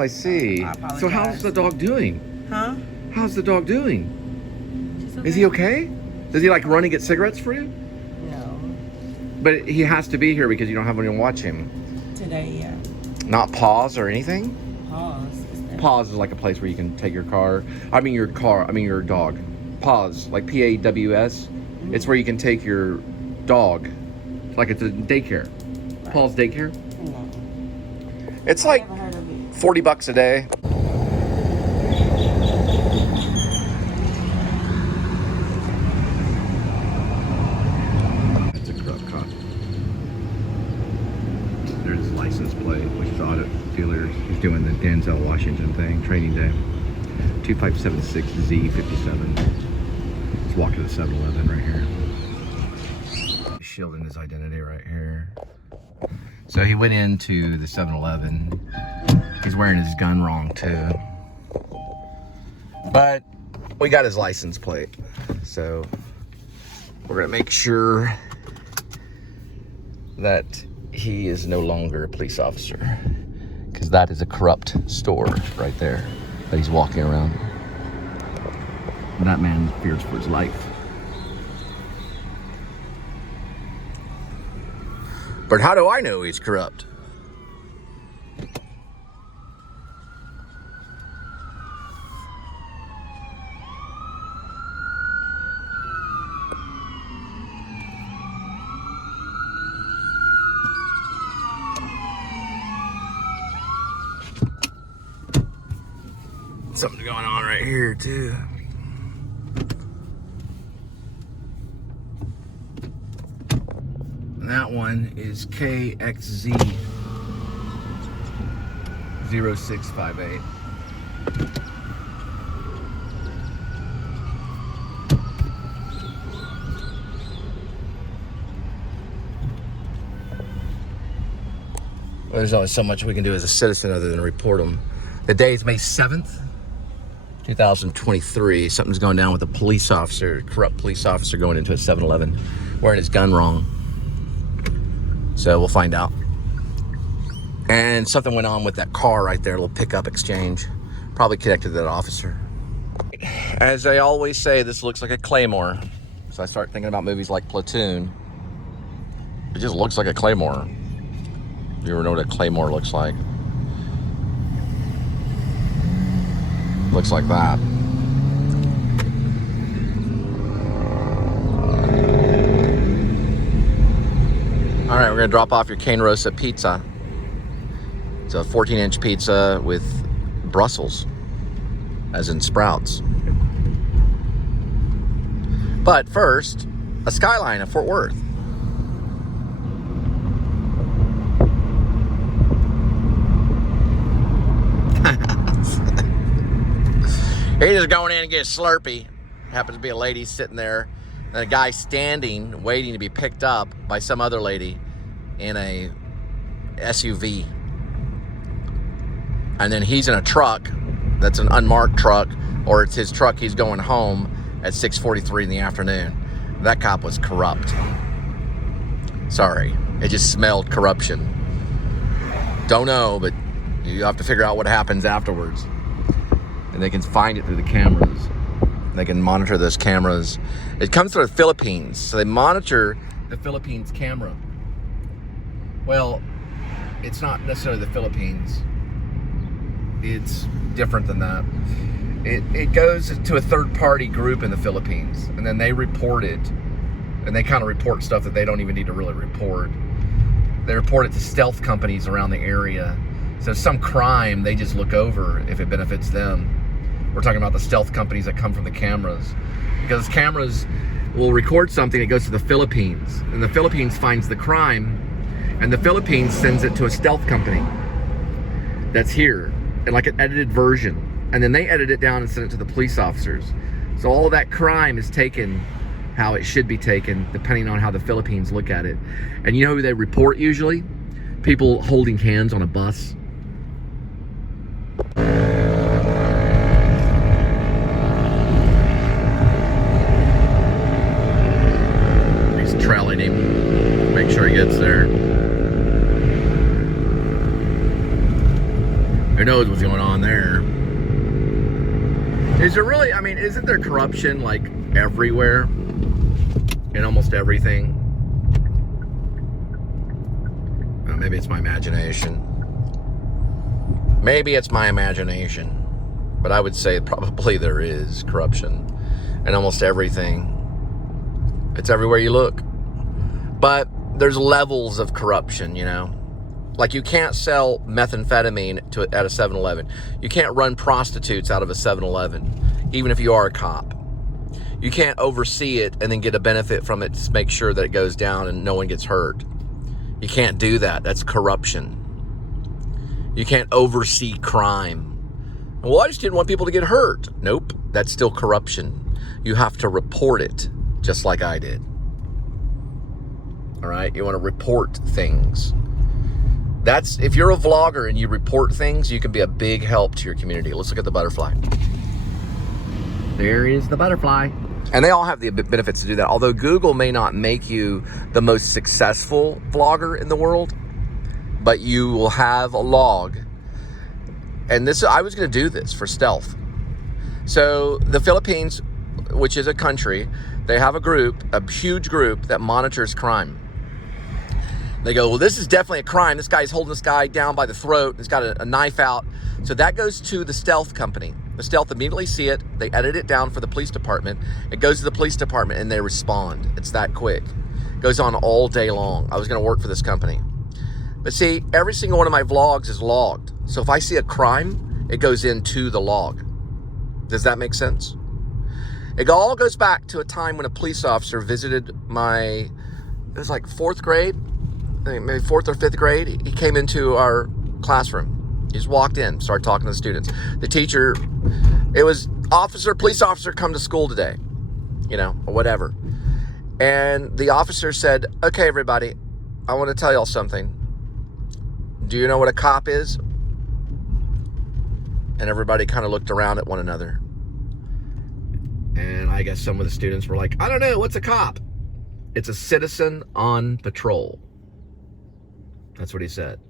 I see. So how's the dog doing? Huh? How's the dog doing? Okay. Is he okay? Does he like run and get cigarettes for you? No. But he has to be here because you don't have anyone to watch him. Today, yeah. Not Paws or anything? Pause. Paws is like a place where you can take your car. I mean your dog. Paws, like P-A-W-S. Mm-hmm. It's where you can take your dog. Like it's a daycare. Right. Paws daycare? No. It's like $40 a day. That's a corrupt cop. There's his license plate, which is audit dealers. He's doing the Denzel Washington thing, training day. 2576Z57. He's walking to 7-Eleven right here. He's shielding his identity right here. So he went into the 7-Eleven. He's wearing his gun wrong too. But we got his license plate. So we're gonna make sure that he is no longer a police officer, because that is a corrupt store right there that he's walking around. That man fears for his life. But how do I know he's corrupt? Something's going on right here too. And that one is KXZ0658. Well, there's only so much we can do as a citizen other than report them. The day is May 7th. 2023, something's going down with a police officer, corrupt police officer going into a 7-Eleven, wearing his gun wrong. So we'll find out. And something went on with that car right there, a little pickup exchange, probably connected to that officer. As I always say, this looks like a claymore. So I start thinking about movies like Platoon. It just looks like a claymore. You ever know what a claymore looks like? Looks like that. All right, we're gonna drop off your Cane Rosa pizza. It's a 14-inch pizza with Brussels, as in sprouts. But first, a skyline of Fort Worth. He's just going in and get a Slurpee. Happens to be a lady sitting there, and a guy standing, waiting to be picked up by some other lady in a SUV. And then he's in a truck that's an unmarked truck, or it's his truck. He's going home at 6:43 in the afternoon. That cop was corrupt. Sorry, it just smelled corruption. Don't know, but you have to figure out what happens afterwards. And they can find it through the cameras. They can monitor those cameras. It comes through the Philippines, so they monitor the Philippines camera. Well, it's not necessarily the Philippines. It's different than that. It goes to a third-party group in the Philippines, and then they report it, and they kind of report stuff that they don't even need to really report. They report it to stealth companies around the area. So some crime, they just look over if it benefits them. We're talking about the stealth companies that come from the cameras. Because cameras will record something, it goes to the Philippines. And the Philippines finds the crime, and the Philippines sends it to a stealth company that's here, and like an edited version. And then they edit it down and send it to the police officers. So all of that crime is taken how it should be taken, depending on how the Philippines look at it. And you know who they report usually? People holding hands on a bus. He's trailing him. Make sure he gets there. Who knows knows what's going on there. Is there really, I mean, isn't there corruption like everywhere? In almost everything? Oh, maybe it's my imagination. Maybe it's my imagination. But I would say probably there is corruption in almost everything. It's everywhere you look. But there's levels of corruption, you know. Like you can't sell methamphetamine at a 7-Eleven. You can't run prostitutes out of a 7-Eleven, even if you are a cop. You can't oversee it and then get a benefit from it to make sure that it goes down and no one gets hurt. You can't do that. That's corruption. You can't oversee crime. Well, I just didn't want people to get hurt. Nope, that's still corruption. You have to report it, just like I did. All right, you want to report things. That's, if you're a vlogger and you report things, you can be a big help to your community. Let's look at the butterfly. There is the butterfly. And they all have the benefits to do that. Although Google may not make you the most successful vlogger in the world, but you will have a log. And this, I was going to do this for stealth. So the Philippines, which is a country, they have a group, a huge group that monitors crime. They go, well, this is definitely a crime. This guy's holding this guy down by the throat. He's got a knife out. So that goes to the stealth company. The stealth immediately see it. They edit it down for the police department. It goes to the police department and they respond. It's that quick. It goes on all day long. I was going to work for this company. But see, every single one of my vlogs is logged. So if I see a crime, it goes into the log. Does that make sense? It all goes back to a time when a police officer visited it was like 4th grade, maybe 4th or 5th grade. He came into our classroom. He just walked in, started talking to the students. The teacher, it was police officer, come to school today, you know, or whatever. And the officer said, okay, everybody, I want to tell y'all something. Do you know what a cop is? And everybody kind of looked around at one another. And I guess some of the students were like, I don't know, what's a cop? It's a citizen on patrol. That's what he said.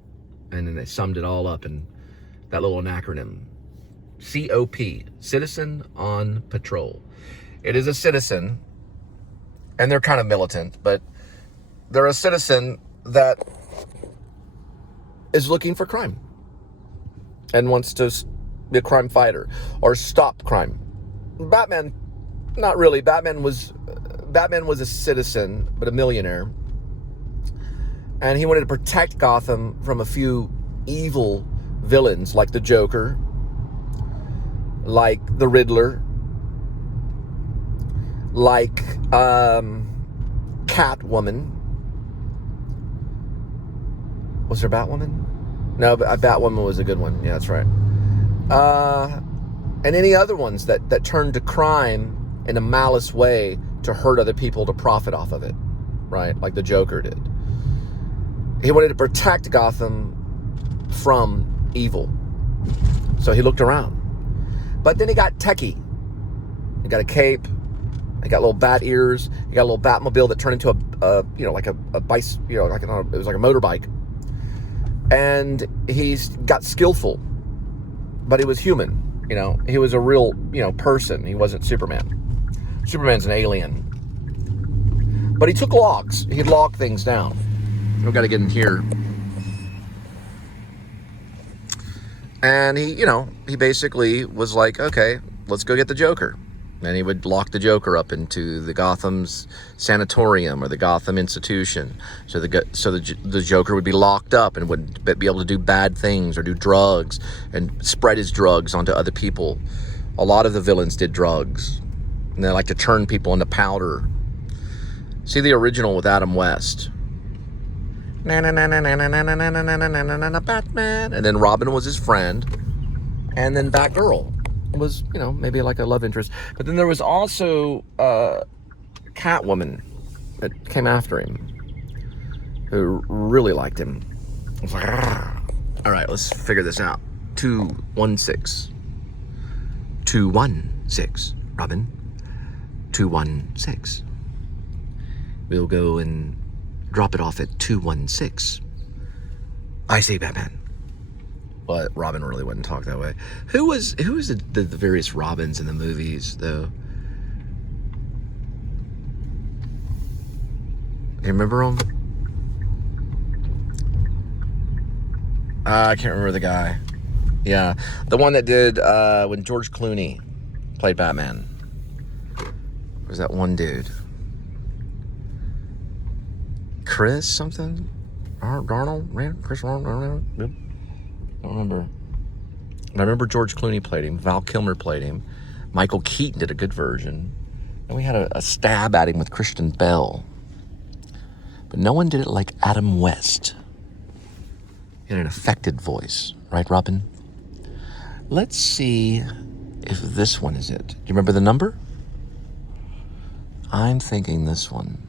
And then they summed it all up in that little acronym. COP, Citizen on Patrol. It is a citizen, and they're kind of militant, but they're a citizen that is looking for crime and wants to be a crime fighter or stop crime. Batman, not really. Batman was a citizen, but a millionaire. And he wanted to protect Gotham from a few evil villains like the Joker, like the Riddler, like Catwoman. Was there Batwoman? No, but Batwoman was a good one. Yeah, that's right. And any other ones that turned to crime in a malice way to hurt other people to profit off of it, right? Like the Joker did. He wanted to protect Gotham from evil. So he looked around. But then he got techie. He got a cape. He got little bat ears. He got a little Batmobile that turned into like a bike, it was like a motorbike. And he's got skillful, but he was human. He was a real, person. He wasn't Superman. Superman's an alien. But he took logs. He'd log things down. We've got to get in here. And he basically was like, okay, let's go get the Joker. And he would lock the Joker up into the Gotham's sanatorium or the Gotham institution. So the Joker would be locked up and would be able to do bad things or do drugs and spread his drugs onto other people. A lot of the villains did drugs. And they like to turn people into powder. See the original with Adam West. Batman. And then Robin was his friend. And then Batgirl was, maybe like a love interest. But then there was also Catwoman that came after him, who really liked him. I was like, all right, let's figure this out. 216. 216, Robin. 216. We'll go and drop it off at 216. I say, Batman. but Robin really wouldn't talk that way. Who was the various Robins in the movies, though? You remember them? I can't remember the guy. Yeah, the one that did when George Clooney played Batman. Was that one dude? Chris something? Darnold? Chris Darnold? Don't remember. But I remember George Clooney played him. Val Kilmer played him. Michael Keaton did a good version. And we had a stab at him with Christian Bale. But no one did it like Adam West. He had an affected voice. Right, Robin? Let's see if this one is it. Do you remember the number? I'm thinking this one.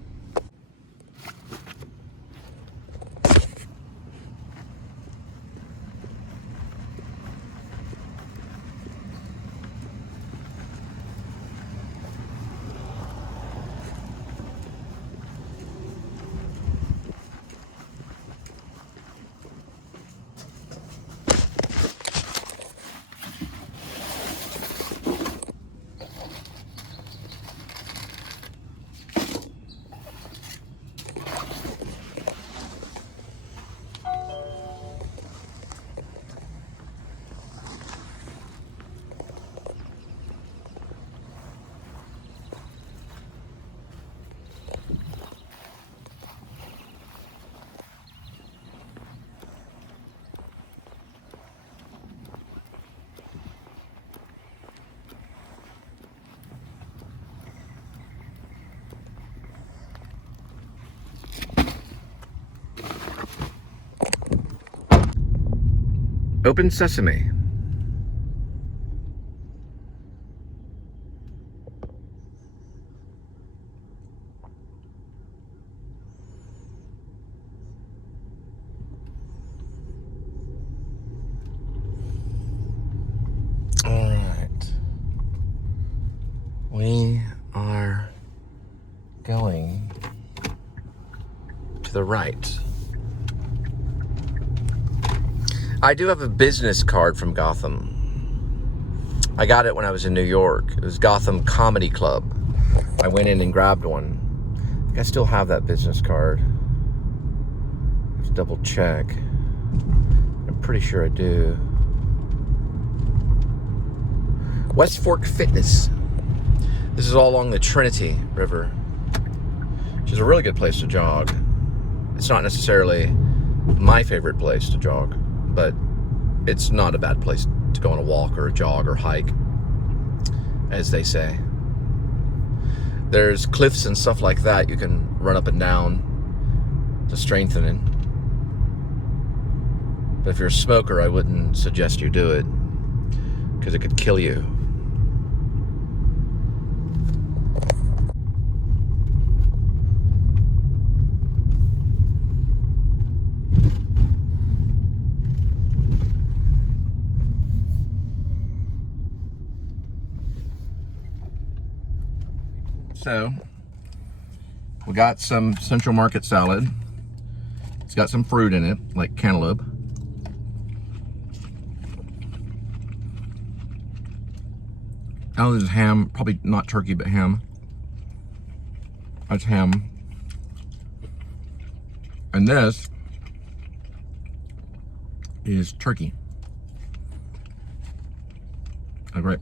Open sesame. All right. We are going to the right. I do have a business card from Gotham. I got it when I was in New York. It was Gotham Comedy Club. I went in and grabbed one. I think I still have that business card. Let's double check. I'm pretty sure I do. West Fork Fitness. This is all along the Trinity River, which is a really good place to jog. It's not necessarily my favorite place to jog, but it's not a bad place to go on a walk or a jog or hike, as they say. There's cliffs and stuff like that you can run up and down to strengthen it. But if you're a smoker, I wouldn't suggest you do it, because it could kill you. So, we got some Central Market salad. It's got some fruit in it, like cantaloupe. Oh, this is ham, probably not turkey, but ham. That's ham. And this is turkey. Oh, great.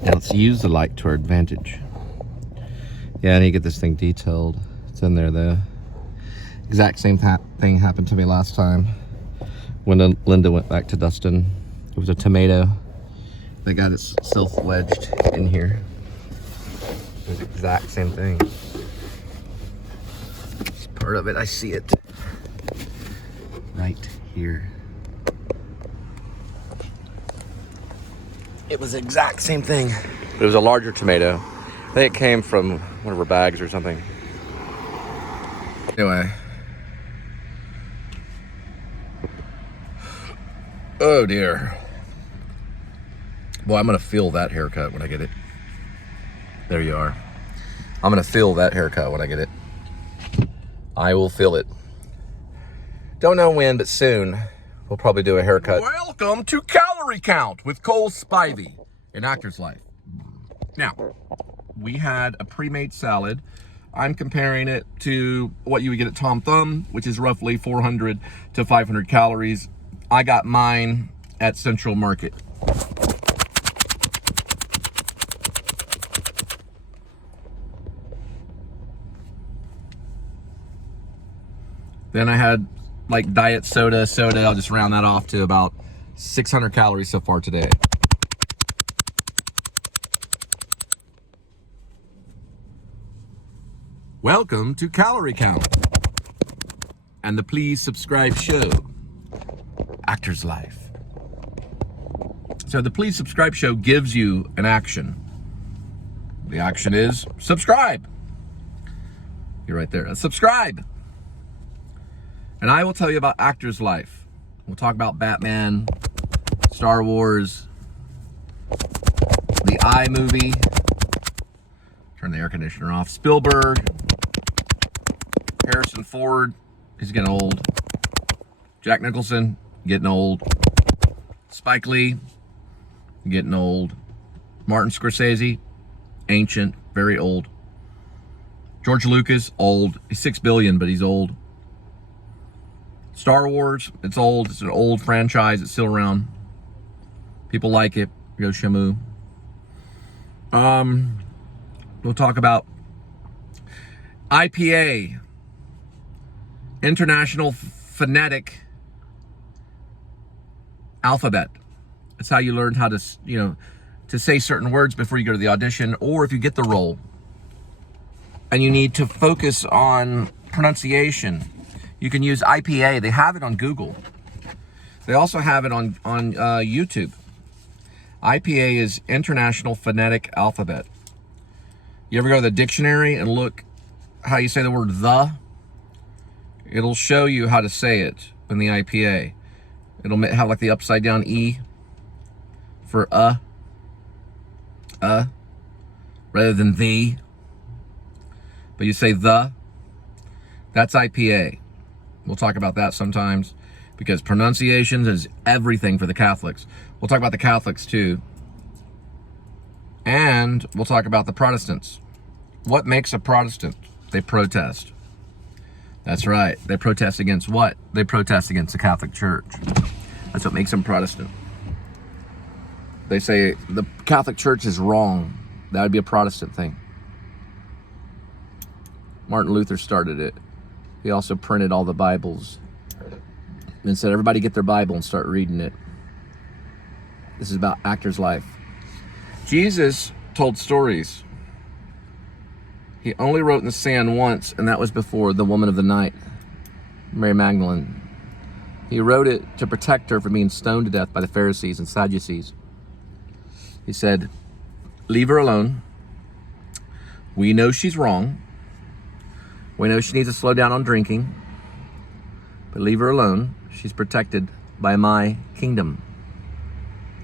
Now let's use the light to our advantage. Yeah, I need to get this thing detailed. It's in there though. Exact same thing happened to me last time when Linda went back to Dustin. It was a tomato that got itself wedged in here. It was the exact same thing. It's part of it, I see it right here. It was the exact same thing. It was a larger tomato. I think it came from one of her bags or something. Anyway. Oh dear. Boy, I'm gonna feel that haircut when I get it. There you are. I'm gonna feel that haircut when I get it. I will feel it. Don't know when, but soon we'll probably do a haircut. Welcome to Calorie Count with Cole Spivey in Actor's Life. Now, we had a pre-made salad. I'm comparing it to what you would get at Tom Thumb, which is roughly 400 to 500 calories. I got mine at Central Market. Then I had like diet soda. I'll just round that off to about 600 calories so far today. Welcome to Calorie Count and the Please Subscribe show, Actor's Life. So the Please Subscribe show gives you an action. The action is subscribe. You're right there. Subscribe. And I will tell you about Actor's Life. We'll talk about Batman, Star Wars, the I movie. Turn the air conditioner off. Spielberg, Harrison Ford, he's getting old. Jack Nicholson, getting old. Spike Lee, getting old. Martin Scorsese, ancient, very old. George Lucas, old. He's 6 billion, but he's old. Star Wars, it's old. It's an old franchise. It's still around. People like it. Go Shamu. We'll talk about IPA, International Phonetic Alphabet. That's how you learn how to, to say certain words before you go to the audition, or if you get the role and you need to focus on pronunciation. You can use IPA. They have it on Google. They also have it on YouTube. IPA is International Phonetic Alphabet. You ever go to the dictionary and look how you say the word the? It'll show you how to say it in the IPA. It'll have like the upside down E for rather than the. But you say the. That's IPA. We'll talk about that sometimes because pronunciations is everything for the Catholics. We'll talk about the Catholics too. And we'll talk about the Protestants. What makes a Protestant? They protest. That's right. They protest against what? They protest against the Catholic Church. That's what makes them Protestant. They say the Catholic Church is wrong. That would be a Protestant thing. Martin Luther started it. He also printed all the Bibles and said, everybody get their Bible and start reading it. This is about Actor's Life. Jesus told stories. He only wrote in the sand once, and that was before the woman of the night, Mary Magdalene. He wrote it to protect her from being stoned to death by the Pharisees and Sadducees. He said, leave her alone. We know she's wrong. We know she needs to slow down on drinking, but leave her alone. She's protected by my kingdom.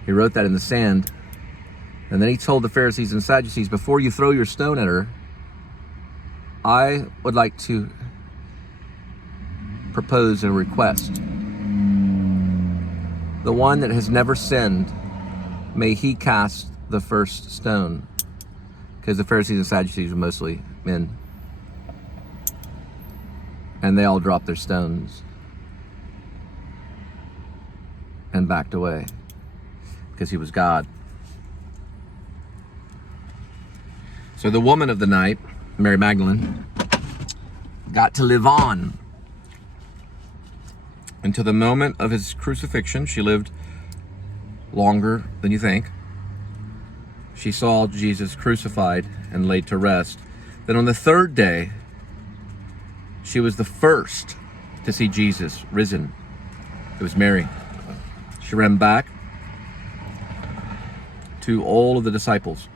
He wrote that in the sand. And then he told the Pharisees and Sadducees, before you throw your stone at her, I would like to propose a request. The one that has never sinned, may he cast the first stone. Because the Pharisees and Sadducees were mostly men. And they all dropped their stones and backed away because he was God. So the woman of the night, Mary Magdalene, got to live on until the moment of his crucifixion. She lived longer than you think. She saw Jesus crucified and laid to rest. Then on the third day, she was the first to see Jesus risen. It was Mary. She ran back to all of the disciples.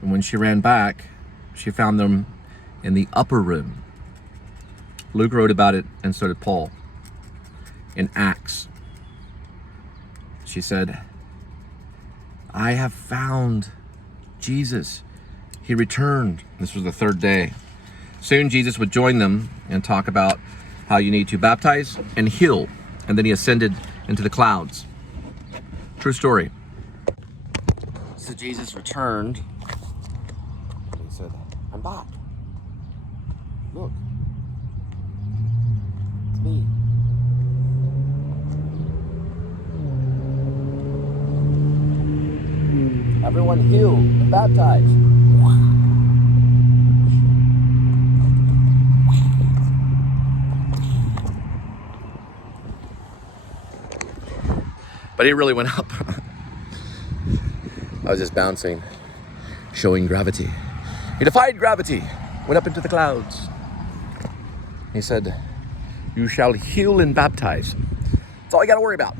And when she ran back, she found them in the upper room. Luke wrote about it, and so did Paul. In Acts, she said, I have found Jesus. He returned. This was the third day. Soon Jesus would join them and talk about how you need to baptize and heal. And then he ascended into the clouds. True story. So Jesus returned. He said, I'm back. Look. It's me. Everyone healed and baptized. But he really went up. I was just bouncing, showing gravity. He defied gravity, went up into the clouds. He said, you shall heal and baptize. That's all you gotta worry about.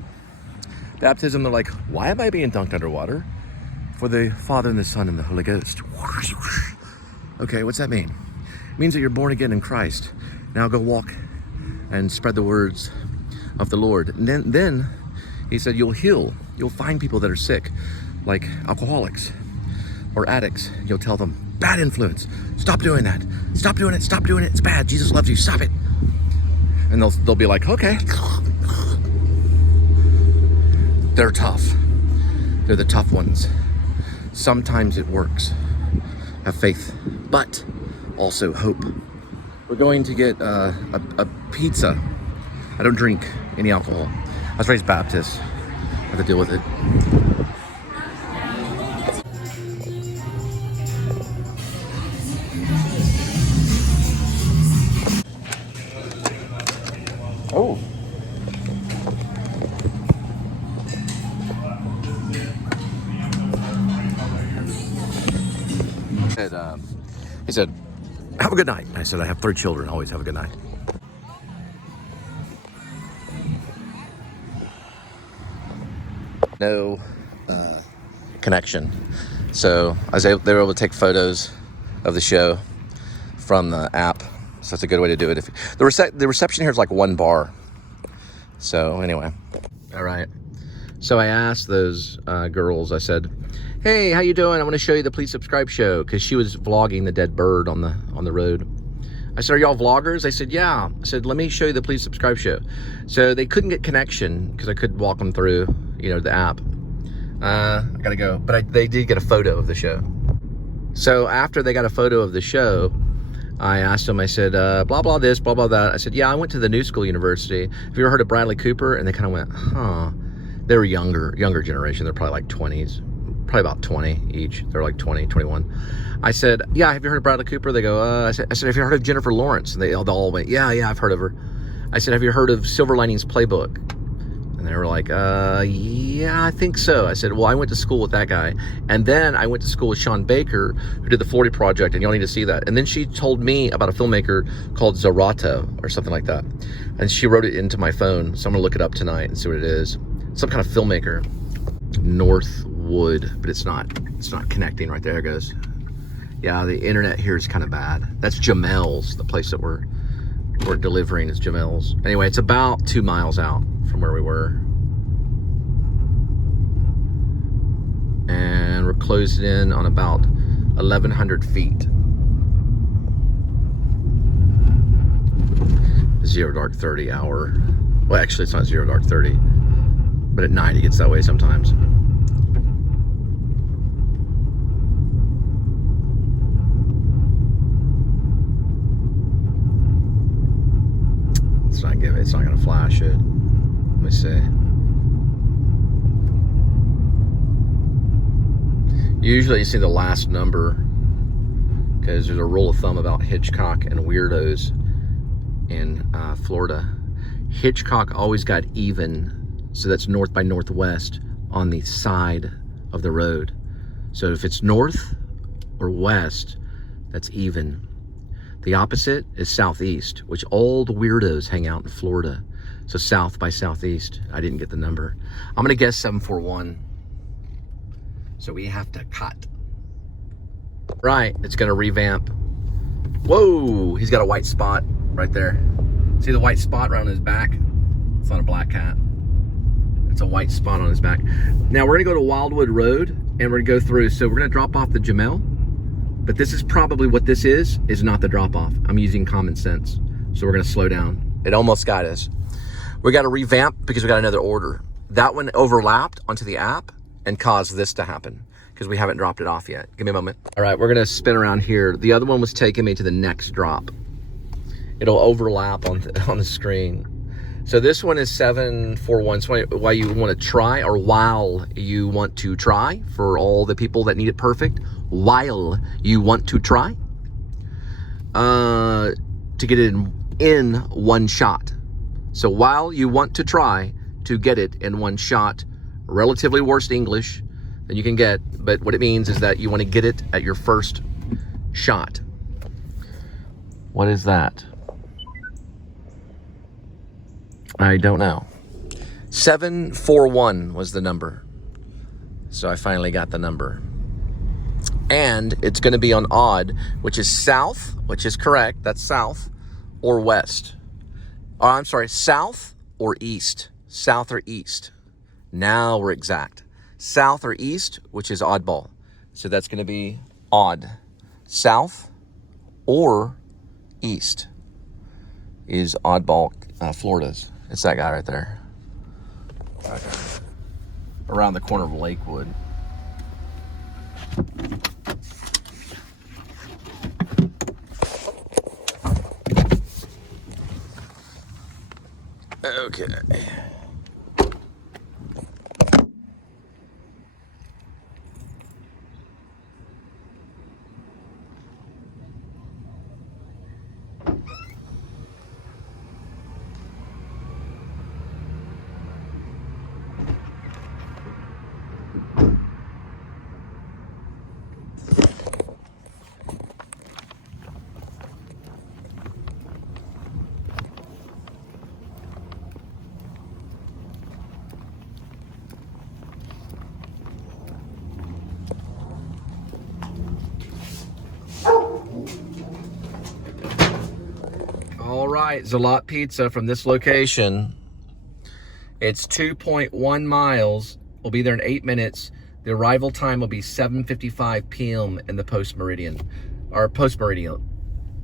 Baptism, they're like, why am I being dunked underwater? For the Father and the Son and the Holy Ghost. Okay, what's that mean? It means that you're born again in Christ. Now go walk and spread the words of the Lord. And then he said, you'll heal. You'll find people that are sick, like alcoholics or addicts. You'll tell them, bad influence. Stop doing that. Stop doing it. Stop doing it. It's bad. Jesus loves you. Stop it. And they'll be like, okay. They're tough. They're the tough ones. Sometimes it works. Have faith, but also hope. We're going to get a pizza. I don't drink any alcohol. I was raised Baptist. I have to deal with it. Oh. He said, have a good night. I said, I have 3 children. Always have a good night. No connection. So they were able to take photos of the show from the app. So that's a good way to do it. The reception here is like 1 bar. So anyway, all right. So I asked those girls, I said, hey, how you doing? I want to show you the Please Subscribe show, because she was vlogging the dead bird on the road. I said, are y'all vloggers? They said, yeah. I said, let me show you the Please Subscribe show. So they couldn't get connection because I couldn't walk them through, the app. I gotta go. But they did get a photo of the show. So after they got a photo of the show, I asked them, I said, blah, blah, this, blah, blah, that. I said, yeah, I went to the New School University. Have you ever heard of Bradley Cooper? And they kind of went, huh. They were younger generation. They're probably like 20s. Probably about 20 each. They're like 20, 21. I said, yeah, have you heard of Bradley Cooper? They go, I said, have you heard of Jennifer Lawrence? And they all went, yeah, I've heard of her. I said, have you heard of Silver Linings Playbook? And they were like, yeah, I think so. I said, well, I went to school with that guy. And then I went to school with Sean Baker, who did the 40 Project, and y'all need to see that. And then she told me about a filmmaker called Zarato or something like that. And she wrote it into my phone. So I'm gonna look it up tonight and see what it is. Some kind of filmmaker. Northwood, but it's not connecting. Right there it goes. Yeah, the internet here is kind of bad. That's Gemelle's, the place that we're delivering is Gemelle's. Anyway, it's about 2 miles out from where we were. And we're closed in on about 1,100 feet. 0 dark 30 hour. Well, actually, it's not 0 dark 30. But at night, it gets that way sometimes. It's not gonna flash it. Let me see. Usually you see the last number because there's a rule of thumb about Hitchcock and weirdos in Florida. Hitchcock always got even, so that's north by northwest on the side of the road. So if it's north or west, that's even. The opposite is southeast, which all the weirdos hang out in Florida. So south by southeast. I didn't get the number. I'm gonna guess 741. So we have to cut. Right, it's gonna revamp. Whoa, he's got a white spot right there. See the white spot around his back? It's not a black cat. It's a white spot on his back. Now we're gonna go to Wildwood Road and we're gonna go through. So we're gonna drop off the Gemelle, but this is probably what this is not the drop off. I'm using common sense. So we're gonna slow down. It almost got us. We gotta revamp because we got another order. That one overlapped onto the app and caused this to happen because we haven't dropped it off yet. Give me a moment. All right, we're gonna spin around here. The other one was taking me to the next drop. It'll overlap on the screen. So this one is 741. So why you want to try, or while you want to try, for all the people that need it perfect, while you want to try, to get it in one shot. So while you want to try to get it in one shot, relatively worst English than you can get, but what it means is that you want to get it at your first shot. What is that? I don't know. 741 was the number. So I finally got the number. And it's going to be on odd, which is south, which is correct. That's south, or west. Oh, I'm sorry, south or east. South or east. Now we're exact. South or east, which is oddball. So that's going to be odd. South or east is oddball Florida's. It's that guy right there. Okay. Around the corner of Lakewood. Okay. All right, Zalot Pizza from this location. It's 2.1 miles. We'll be there in 8 minutes. The arrival time will be 7:55 p.m. in the post-meridian. Or post-meridian.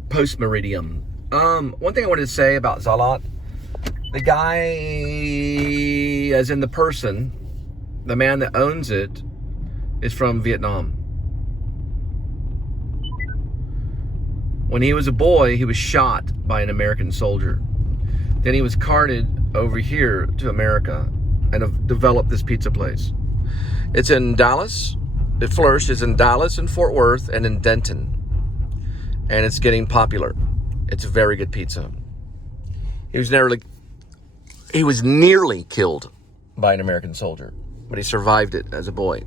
Post-meridian. One thing I wanted to say about Zalot. The guy, as in the person, the man that owns it, is from Vietnam. When he was a boy, he was shot by an American soldier. Then he was carted over here to America and have developed this pizza place. It's in Dallas. It flourishes in Dallas and Fort Worth and in Denton. And it's getting popular. It's a very good pizza. He was nearly killed by an American soldier, but he survived it as a boy.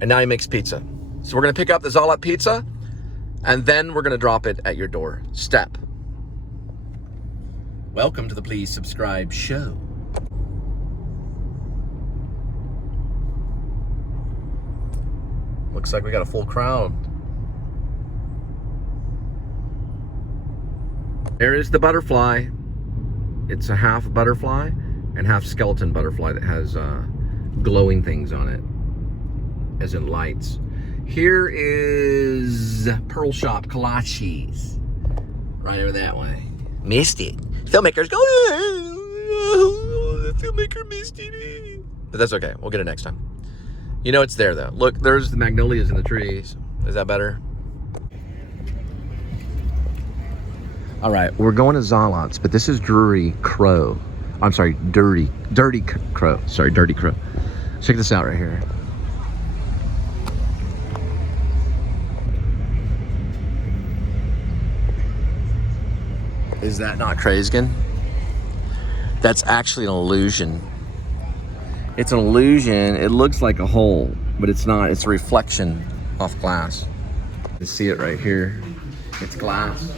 And now he makes pizza. So we're gonna pick up the Zalot Pizza, and then we're gonna drop it at your door step. Welcome to the Please Subscribe show. Looks like we got a full crowd. There is the butterfly. It's a half butterfly and half skeleton butterfly that has glowing things on it, as in lights. Here is Pearl Shop Kolaches. Right over that way. Missed it. Filmmakers go, the filmmaker missed it. But that's okay. We'll get it next time. You know it's there though. Look, there's the magnolias in the trees. Is that better? All right, we're going to Zalot's, but this is Dirty Crow. I'm sorry, Dirty Crow. Sorry, Dirty Crow. Check this out right here. Is that not crazy? That's actually an illusion. It's an illusion. It looks like a hole, but it's not. It's a reflection off glass. You see it right here. It's glass.